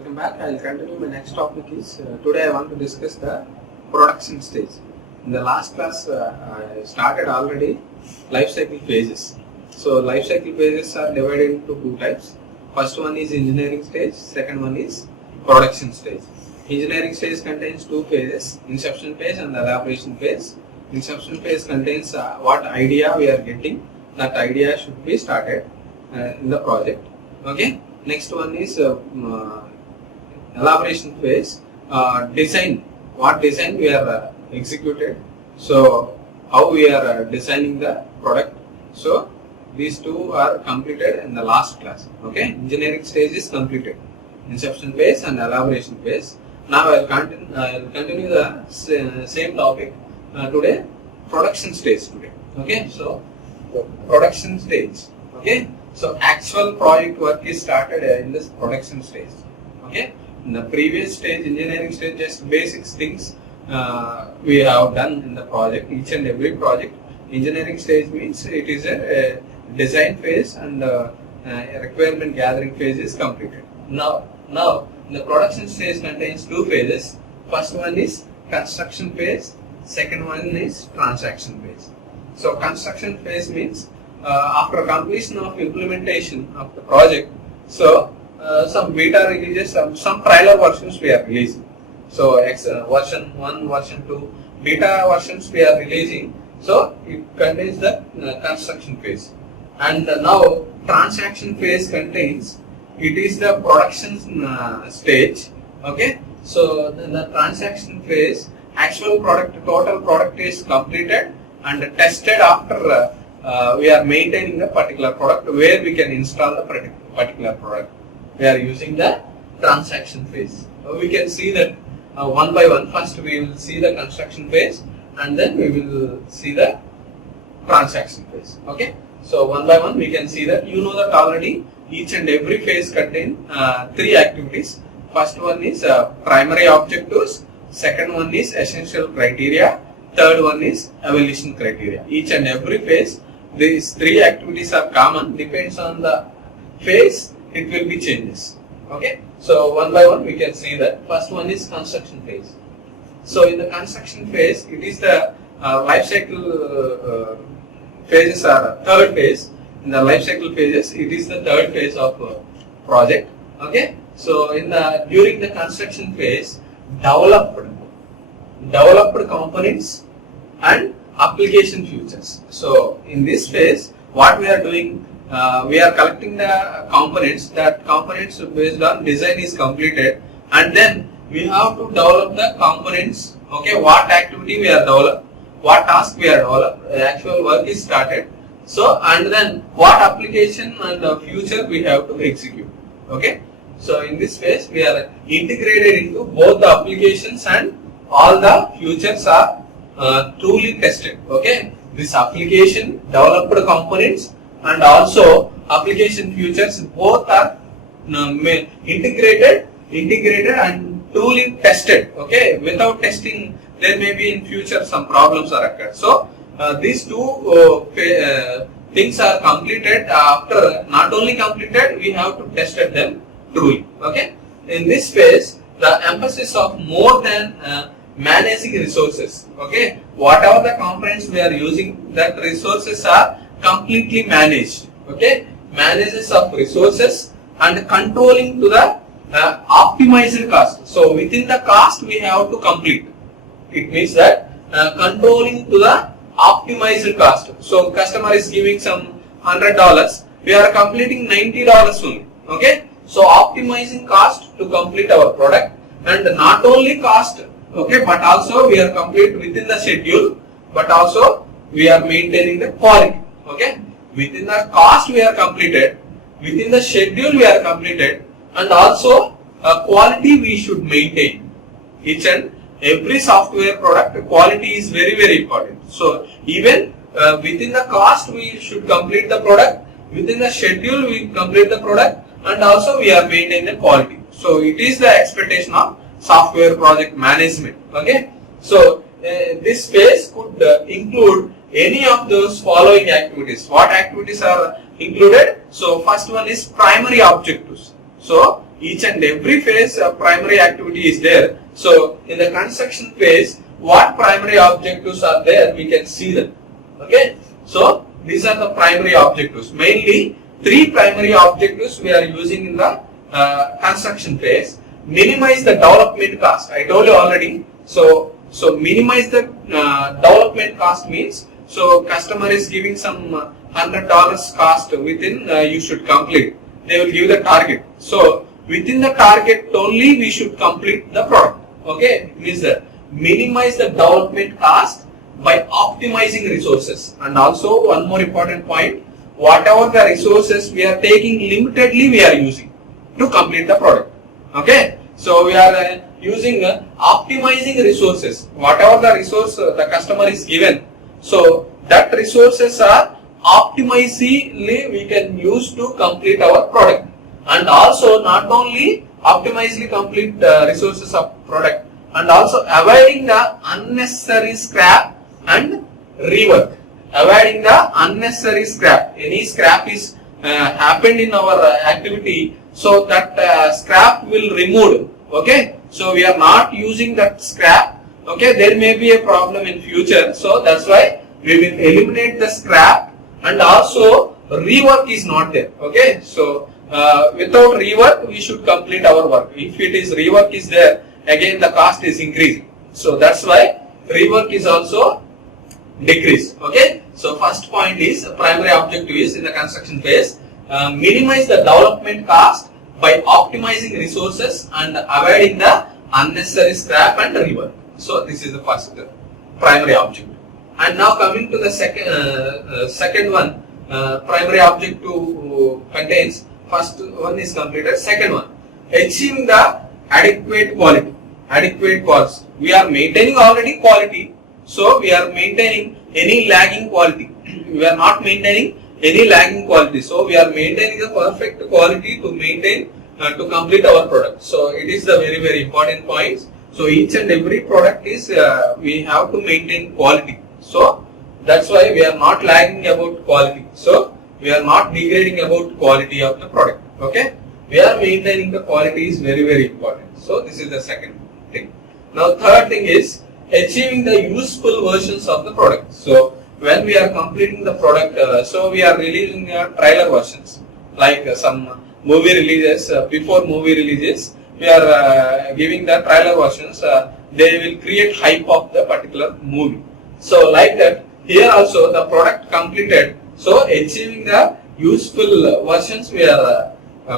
Welcome back. I'll continue. My next topic is today I want to discuss the production stage. In the last class, I started already life cycle phases. So life cycle phases are divided into two types. First one is engineering stage. Second one is production stage. Engineering stage contains two phases: inception phase and elaboration phase. Inception phase contains what idea we are getting. That idea should be started in the project. Okay. Next one is elaboration phase, design, what design we are executed, so how we are designing the product. So these two are completed in the last class. Okay, engineering stage is completed, inception phase and elaboration phase. Now I will continue the same topic today, production stage today. Okay, so production stage. Okay. So actual project work is started in this production stage. Okay. In the previous stage, engineering stage, just basic things we have done in the project. Each and every project. Engineering stage means it is a design phase and requirement gathering phase is completed. Now the production stage contains two phases. First one is construction phase. Second one is transaction phase. So construction phase means after completion of implementation of the project, so some beta releases, some trailer versions we are releasing. So version 1, version 2, beta versions we are releasing. So it contains the construction phase. And now transaction phase contains, it is the production stage. Okay. So the transaction phase, actual product, total product is completed and tested after we are maintaining the particular product where we can install the particular product. We are using the transaction phase. We can see that one by one. First we will see the construction phase and then we will see the transaction phase. Okay. So one by one we can see that. You know that already each and every phase contain three activities. First one is primary objectives. Second one is essential criteria. Third one is evaluation criteria. Each and every phase, these three activities are common. Depends on the phase, it will be changes. Okay. So one by one we can see that. First one is construction phase. So in the construction phase, it is the life cycle phases are third phase. In the life cycle phases, it is the third phase of project. Okay. So during the construction phase, developed components and application features. So in this phase, what we are doing, we are collecting the components. That components based on design is completed, and then we have to develop the components. Okay, what activity we are developed, what task we are developed, the actual work is started. So and then what application and future we have to execute. Okay, so in this phase we are integrated into both the applications and all the futures are truly tested. Okay, this application, developed components and also application features both are integrated and truly tested. Okay, without testing there may be in future some problems are occurred. So these two things are completed. After not only completed, we have to test them truly. Okay, in this phase the emphasis of more than managing resources. Okay, whatever the components we are using, that resources are completely managed. Okay, manages of resources and controlling to the optimized cost. So within the cost we have to complete. It means that controlling to the optimized cost. So customer is giving some $100, we are completing $90 only. Okay, so optimizing cost to complete our product, and not only cost. Okay, but also we are complete within the schedule, but also we are maintaining the quality. Okay, within the cost we are completed, within the schedule we are completed, and also quality we should maintain. Each and every software product quality is very important. So even within the cost we should complete the product, within the schedule we complete the product, and also we are maintaining the quality. So it is the expectation of software project management. Okay, so this phase could include any of those following activities. What activities are included? So first one is primary objectives. So each and every phase primary activity is there. So in the construction phase, what primary objectives are there, we can see them. Okay. So these are the primary objectives. Mainly 3 primary objectives we are using in the construction phase. Minimize the development cost. I told you already. So minimize the development cost means, so customer is giving some $100 cost within you should complete. They will give the target. So within the target only we should complete the product. Okay, it means that minimize the development cost by optimizing resources. And also one more important point, whatever the resources we are taking limitedly we are using to complete the product. Okay, so we are using optimizing resources. Whatever the resource the customer is given, so that resources are optimizedly we can use to complete our product. And also not only optimizedly complete resources of product, and also avoiding the unnecessary scrap and rework. Avoiding the unnecessary scrap. Any scrap is happened in our activity, so that scrap will remove. Okay, so we are not using that scrap. Okay, there may be a problem in future, so that's why we will eliminate the scrap. And also rework is not there. Okay, so without rework we should complete our work. If it is rework is there, again the cost is increasing. So that's why rework is also decrease. Okay, so first point is primary objective is in the construction phase, minimize the development cost by optimizing resources and avoiding the unnecessary scrap and rework. So this is the first primary objective. And now coming to the second one, primary objective contains, first one is completed, second one, achieving the adequate quality. Adequate quality. We are maintaining already quality, so we are maintaining any lagging quality. We are not maintaining any lagging quality, so we are maintaining the perfect quality to maintain to complete our product. So it is the very, very important point. So each and every product is we have to maintain quality. So that's why we are not lagging about quality. So we are not degrading about quality of the product. Okay, we are maintaining the quality is very, very important. So this is the second thing. Now third thing is achieving the useful versions of the product. So when we are completing the product, so we are releasing trailer versions, like some movie releases. Before movie releases, we are giving the trailer versions. They will create hype of the particular movie. So like that, here also the product completed. So achieving the useful versions we are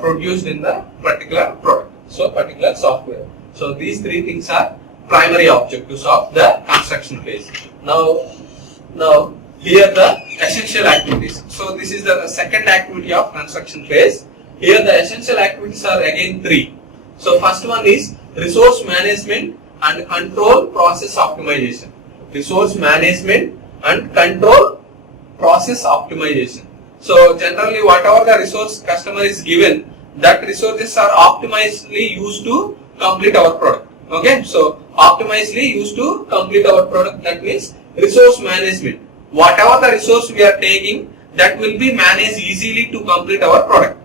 produced in the particular product. So particular software. So these 3 things are primary objectives of the construction phase. Now here the essential activities. So this is the second activity of construction phase. Here the essential activities are again 3. So first one is resource management and control process optimization. Resource management and control process optimization. So generally whatever the resource customer is given, that resources are optimizedly used to complete our product. Okay, so optimizedly used to complete our product, that means resource management. Whatever the resource we are taking, that will be managed easily to complete our product.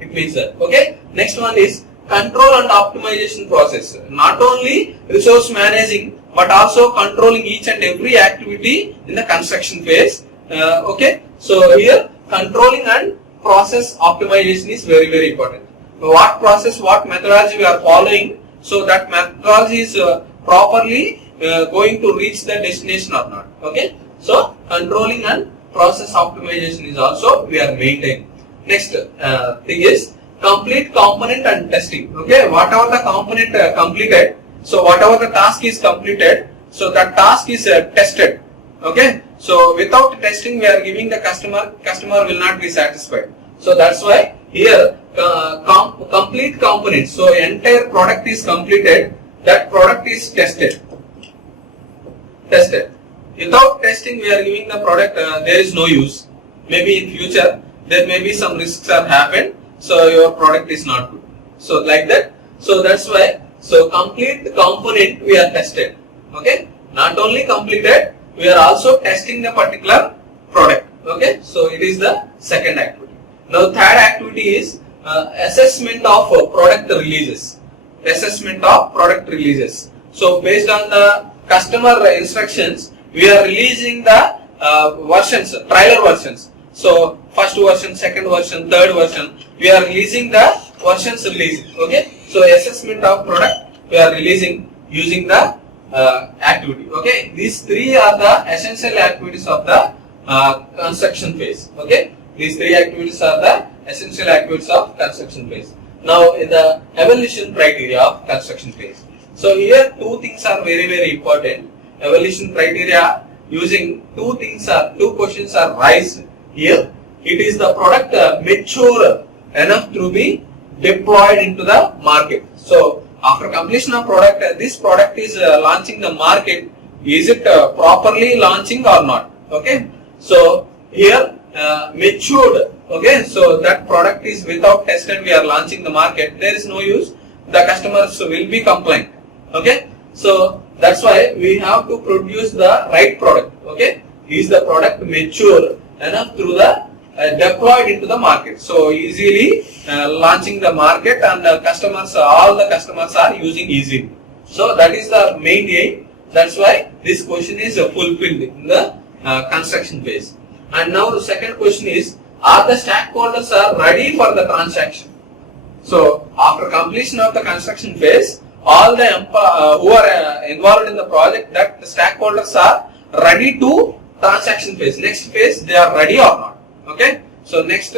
It means that. Okay, next one is control and optimization process. Not only resource managing, but also controlling each and every activity in the construction phase. Okay, so here controlling and process optimization is very, very important. What process, what methodology we are following, so that methodology is properly going to reach the destination or not. Okay, so controlling and process optimization is also we are maintaining. Next thing is complete component and testing. Okay, whatever the component completed, so whatever the task is completed, so that task is tested. Okay, so without testing we are giving the customer will not be satisfied. So that's why here complete components. So entire product is completed, that product is tested. Without testing we are giving the product, there is no use. Maybe in future there may be some risks are happened, so your product is not good. So like that. So that's why, so complete component we are tested. Okay, not only completed, we are also testing the particular product. Okay, so it is the second activity. Now third activity is assessment of product releases. Assessment of product releases. So based on the customer instructions, we are releasing the versions, trial versions. So first version, second version, third version, we are releasing the versions released. Okay. So assessment of product we are releasing using the activity. Okay. These three are the essential activities of the construction phase. Okay. These three activities are the essential activities of construction phase. Now in the evaluation criteria of construction phase. So here two things are very important. Evaluation criteria using two questions are raised here. It is the product mature enough to be deployed into the market. So after completion of product, this product is launching the market. Is it properly launching or not? Okay. So here matured. Okay. So that product is without tested. We are launching the market. There is no use. The customers will be compliant. Okay. So that's why we have to produce the right product. Okay. Is the product mature enough through the deployed into the market? So easily launching the market, and customers, all the customers are using easily. So that is the main aim. That's why this question is fulfilled in the construction phase. And now the second question is, are the stakeholders are ready for the transaction? So after completion of the construction phase, all the who are involved in the project, that the stakeholders are ready to transaction phase. Next phase, they are ready or not? Okay. So next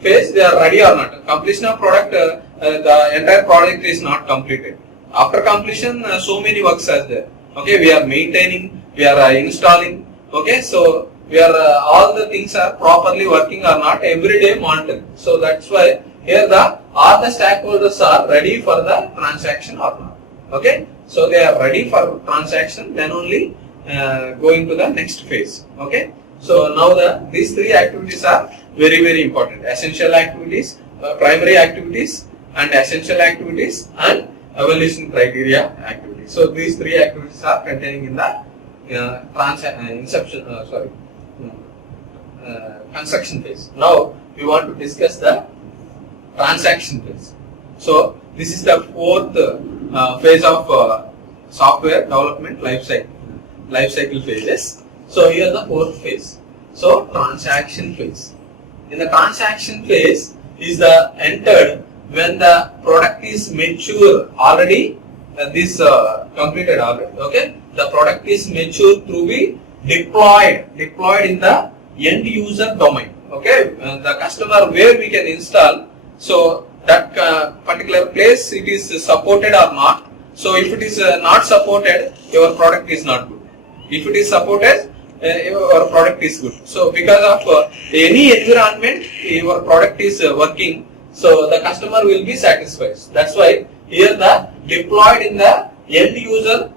phase, they are ready or not? Completion of product, the entire project is not completed. After completion, so many works are there. Okay. We are maintaining, we are installing. Okay. So we are all the things are properly working or not, every day monitoring. So that's why here all the stakeholders are ready for the transaction or not. Okay. So they are ready for transaction, then only going to the next phase. Okay. So now these three activities are very important. Essential activities, primary activities, and essential activities, and evaluation criteria activities. So these three activities are containing in the construction phase. Now we want to discuss the transaction phase. So this is the fourth phase of software development life cycle phases. So here the fourth phase. So transaction phase. In the transaction phase is the entered when the product is mature already. This completed already. Okay. The product is mature to be deployed in the end user domain. Okay. The customer where we can install. So that particular place, it is supported or not. So if it is not supported, your product is not good. If it is supported, your product is good. So because of any environment, your product is working, so the customer will be satisfied. That's why here the deployed in the end user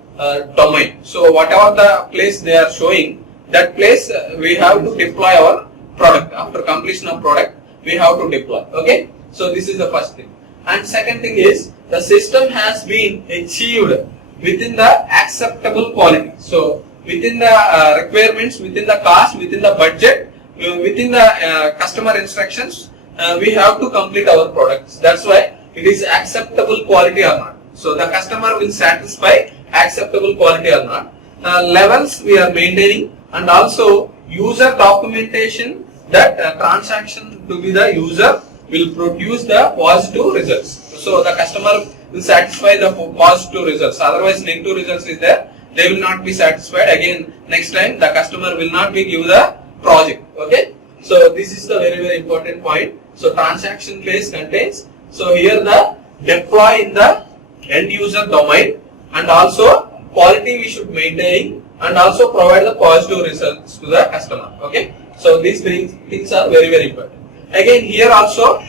domain. So whatever the place they are showing, that place we have to deploy our product. After completion of product, we have to deploy. Okay. So this is the first thing. And second thing is, the system has been achieved within the acceptable quality. So within the requirements, within the cost, within the budget, within the customer instructions, we have to complete our products. That's why it is acceptable quality or not. So the customer will satisfy acceptable quality or not. Levels we are maintaining, and also user documentation that transaction to be the user will produce the positive results. So the customer will satisfy the positive results. Otherwise, negative results is there. They will not be satisfied. Again, next time the customer will not be give the project. Okay. So this is the very important point. So transaction phase contains. So here the deploy in the end user domain, and also quality we should maintain, and also provide the positive results to the customer. Okay. So these three things are very important. Again, here also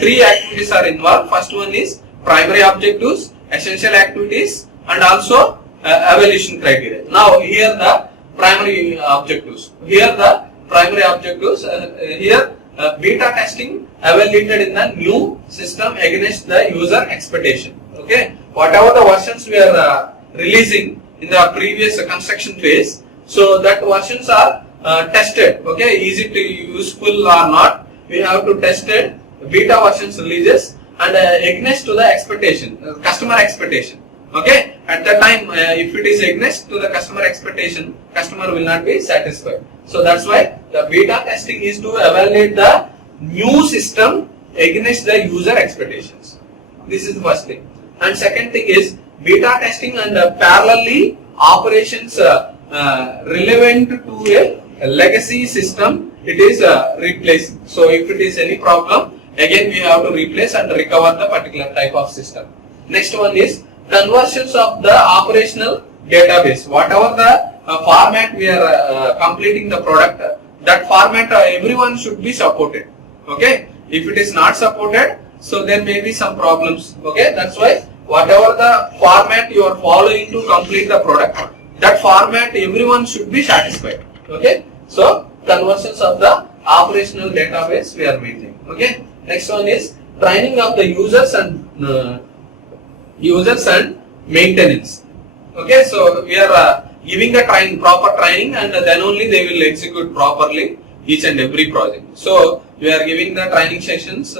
three activities are involved. First one is primary objectives, essential activities, and also evaluation criteria. Now here the primary objectives. Here beta testing evaluated in the new system against the user expectation. Okay, whatever the versions we are releasing in the previous construction phase, so that versions are tested. Okay, is it useful or not? We have to test it beta versions releases and against to the expectation, customer expectation. Okay, at that time, if it is against to the customer expectation, customer will not be satisfied. So that's why the beta testing is to evaluate the new system against the user expectations. This is the first thing. And second thing is beta testing and parallelly operations relevant to a legacy system. It is replaced. So if it is any problem, again we have to replace and recover the particular type of system. Next one is conversions of the operational database. Whatever the format we are completing the product, that format everyone should be supported. Okay, if it is not supported, so there may be some problems. Okay, that's why whatever the format you are following to complete the product, that format everyone should be satisfied. Okay, so conversions of the operational database we are maintaining. Okay, next one is training of the users and maintenance. Okay, so we are giving the proper training, and then only they will execute properly each and every project. So we are giving the training sessions,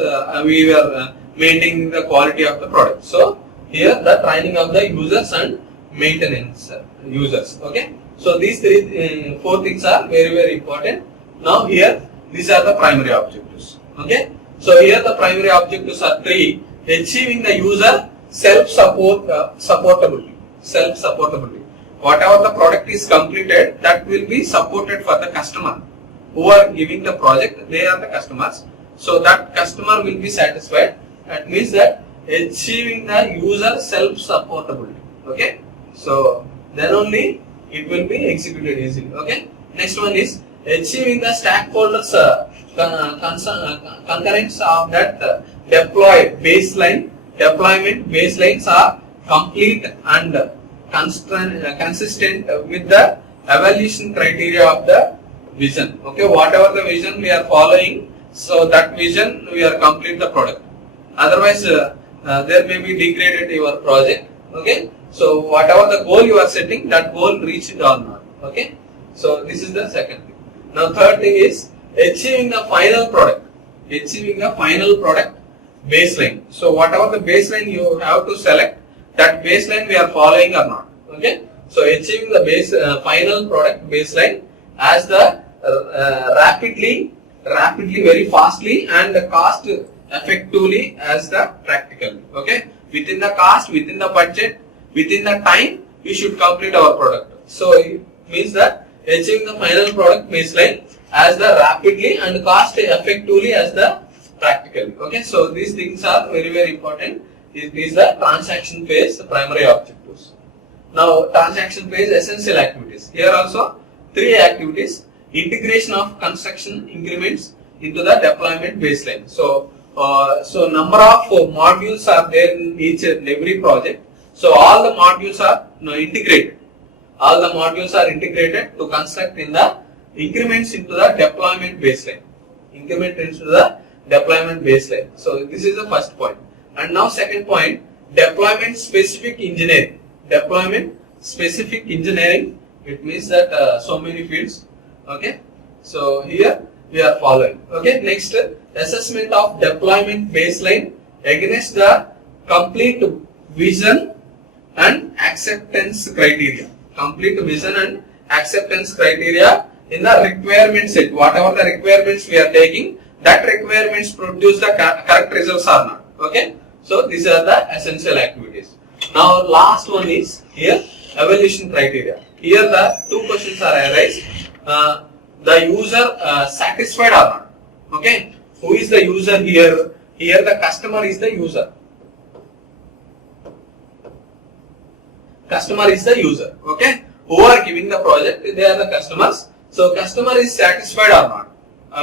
we are maintaining the quality of the product. So here the training of the users and maintenance users. Okay, so these four things are very important. Now here these are the primary objectives. Okay, so here the primary objectives are three: achieving the user supportability. Whatever the product is completed, that will be supported for the customer. Who are giving the project, they are the customers. So that customer will be satisfied. That means that achieving the user self-supportability. Okay, so then only it will be executed easily. Okay, next one is achieving the stakeholders concurrence of that deployment baselines are complete and consistent with the evaluation criteria of the vision. Okay, whatever the vision we are following, so that vision we are complete the product. Otherwise, there may be degraded your project. Okay, so whatever the goal you are setting, that goal reached or not. Okay, so this is the second thing. Now third thing is achieving the final product. Baseline. So whatever the baseline you have to select, that baseline we are following or not. Okay, so achieving the final product baseline as the rapidly, very fastly and cost effectively as the practically. Okay, within the cost, within the budget, within the time, we should complete our product. So it means that achieving the final product baseline as the rapidly and cost effectively as the practically. Okay, so these things are very important. It is the transaction phase, the primary objectives. Now transaction phase essential activities. Here also three activities: integration of construction increments into the deployment baseline. So number of modules are there in each and every project. So all the modules are integrated. All the modules are integrated to construct in the increments into the deployment baseline. So this is the first point. And now second point, deployment specific engineering. It means that so many fields. Okay, so here we are following. Okay, next assessment of deployment baseline against the complete vision and acceptance criteria. In the requirement set. Whatever the requirements we are taking, that requirements produce the correct results or not. Okay, so these are the essential activities. Now last one is here evaluation criteria. Here the two questions are arise. The user satisfied or not. Okay, who is the user here? Here the customer is the user. Okay, who are giving the project, they are the customers. So customer is satisfied or not.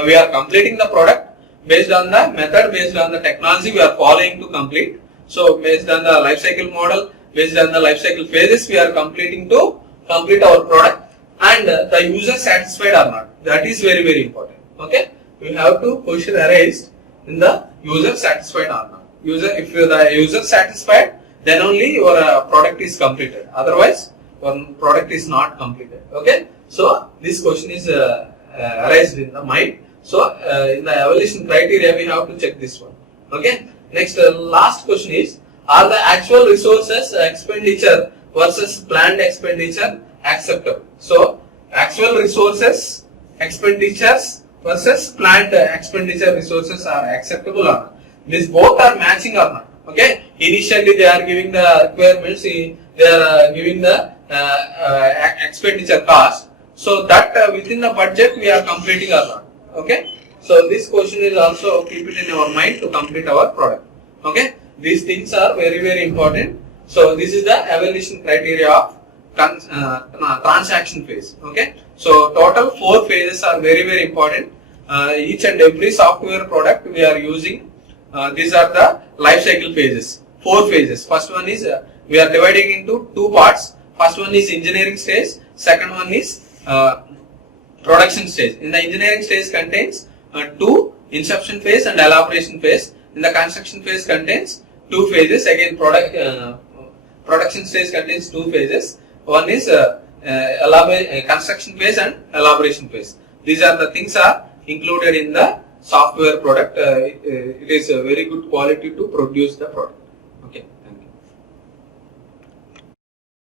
We are completing the product based on the method, based on the technology we are following to complete. So based on the life cycle model, based on the life cycle phases, we are completing to complete our product, and the user satisfied or not. That is very important. Okay, we have to question arise in the user satisfied or not. If the user satisfied, then only your product is completed. Otherwise, your product is not completed. Okay, so this question is arised in the mind. So in the evaluation criteria we have to check this one. Okay. Next last question is, are the actual resources expenditure versus planned expenditure acceptable? So actual resources expenditures versus planned expenditure resources are acceptable or not? These both are matching or not? Okay. Initially they are giving the requirements, they are giving the expenditure cost. So that within the budget we are completing or not? Okay. So this question is also keep it in our mind to complete our product. Okay. These things are very, very important. So this is the evaluation criteria of transaction phase. Okay. So total 4 phases are very, very important. Each and every software product we are using, these are the life cycle phases. 4 phases. First one is we are dividing into 2 parts. First one is engineering stage. Second one is production stage. In the engineering stage contains 2 inception phase and elaboration phase. In the construction phase contains 2 phases. Again, production stage contains 2 phases. One is construction phase and elaboration phase. These are the things are included in the software product. It is a very good quality to produce the product.